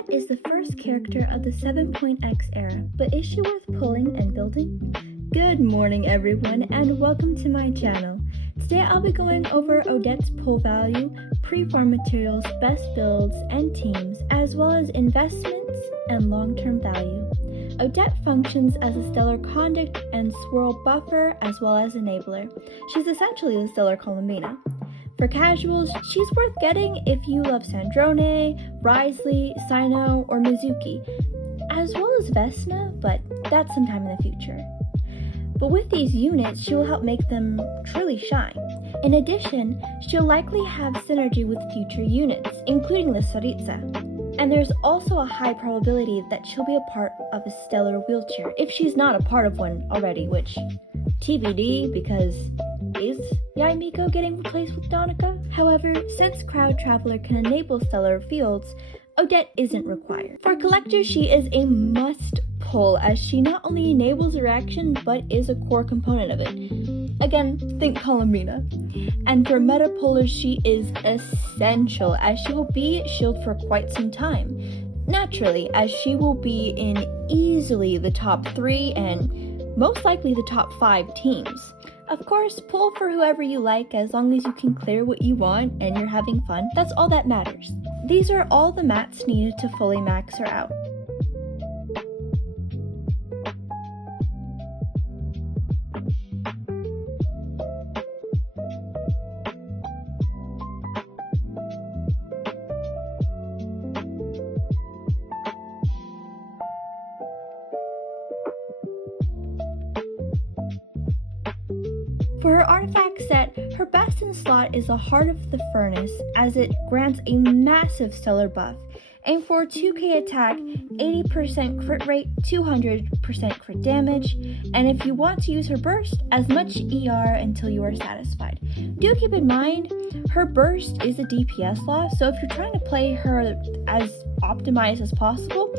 Odette is the first character of the 7.x era, but is she worth pulling and building? Good morning everyone, and welcome to my channel. Today I'll be going over Odette's pull value, pre-farm materials, best builds, and teams, as well as investments and long-term value. Odette functions as a stellar conduct and swirl buffer as well as enabler. She's essentially the stellar Columbina. For casuals, she's worth getting if you love Sandrone, Wriothesley, Sino, or Mizuki, as well as Vesna, but that's sometime in the future. But with these units, she will help make them truly shine. In addition, she'll likely have synergy with future units, including the Tsaritsa. And there's also a high probability that she'll be a part of a stellar wheelchair, if she's not a part of one already, which TBD, because is Yaimiko getting replaced with Donica? However, since Crowd Traveler can enable stellar fields, Odette isn't required. For collectors, she is a must pull, as she not only enables her action, but is a core component of it. Again, think Columbina. And for meta pullers, she is essential, as she will be shield for quite some time. Naturally, as she will be in easily the top 3 and most likely the top 5 teams. Of course, pull for whoever you like, as long as you can clear what you want and you're having fun. That's all that matters. These are all the mats needed to fully max her out. For her artifact set, her best in slot is the Heart of the Furnace, as it grants a massive stellar buff. And for 2k attack, 80% crit rate, 200% crit damage, and if you want to use her burst, as much ER until you are satisfied. Do keep in mind, her burst is a DPS loss, so if you're trying to play her as optimized as possible,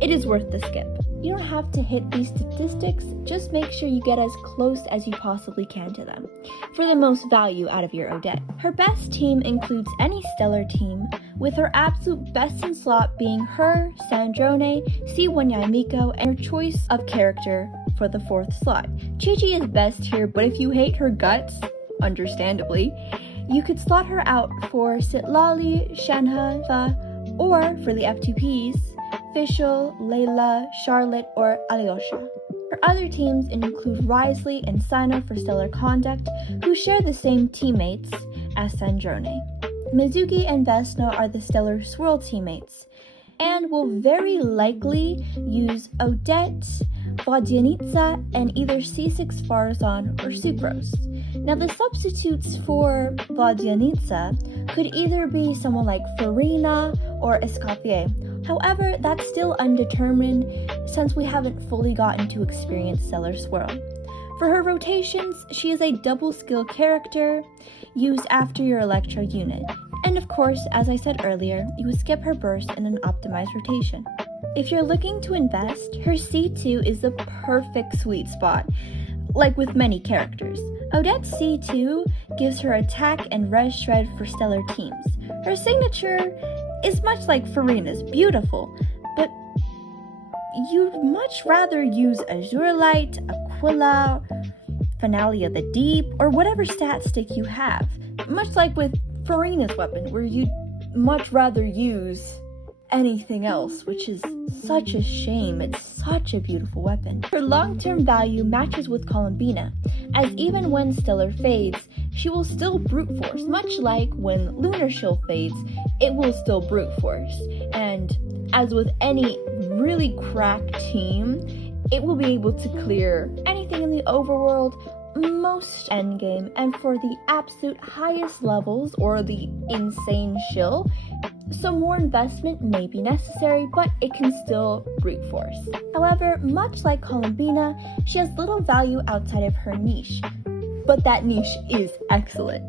it is worth the skip. You don't have to hit these statistics, just make sure you get as close as you possibly can to them, for the most value out of your Odette. Her best team includes any stellar team, with her absolute best in slot being her, Sandrone, C1 Yaimiko, and her choice of character for the 4th slot. Chi-Chi is best here, but if you hate her guts, understandably, you could slot her out for Citlali, Shenhe, or for the F2Ps, Fischl, Layla, Charlotte, or Alyosha. Her other teams include Wriothesley and Sino for stellar conduct, who share the same teammates as Sandrone. Mizuki and Vesna are the stellar swirl teammates, and will very likely use Odette, Vodyanitsa, and either C6 Farazan or Sucrose. Now the substitutes for Vodyanitsa could either be someone like Farina or Escoffier. However, that's still undetermined since we haven't fully gotten to experience Stellar Swirl. For her rotations, she is a double skill character used after your Electro unit. And of course, as I said earlier, you would skip her burst in an optimized rotation. If you're looking to invest, her C2 is the perfect sweet spot, like with many characters. Odette's C2 gives her attack and res shred for stellar teams. Her signature is much like Farina's, beautiful, but you'd much rather use Azure Light, Aquila, Finale of the Deep, or whatever stat stick you have. Much like with Farina's weapon, where you'd much rather use anything else, which is such a shame. It's such a beautiful weapon. Her long-term value matches with Columbina, as even when Stellar fades, she will still brute force, much like when Lunar Shield fades, it will still brute force. And as with any really cracked team, it will be able to clear anything in the overworld, most endgame, and for the absolute highest levels, or the insane shill, some more investment may be necessary, but it can still brute force. However, much like Columbina, she has little value outside of her niche, but that niche is excellent.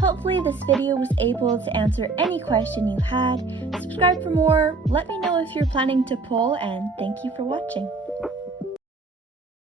Hopefully this video was able to answer any question you had. Subscribe for more, let me know if you're planning to pull, and thank you for watching.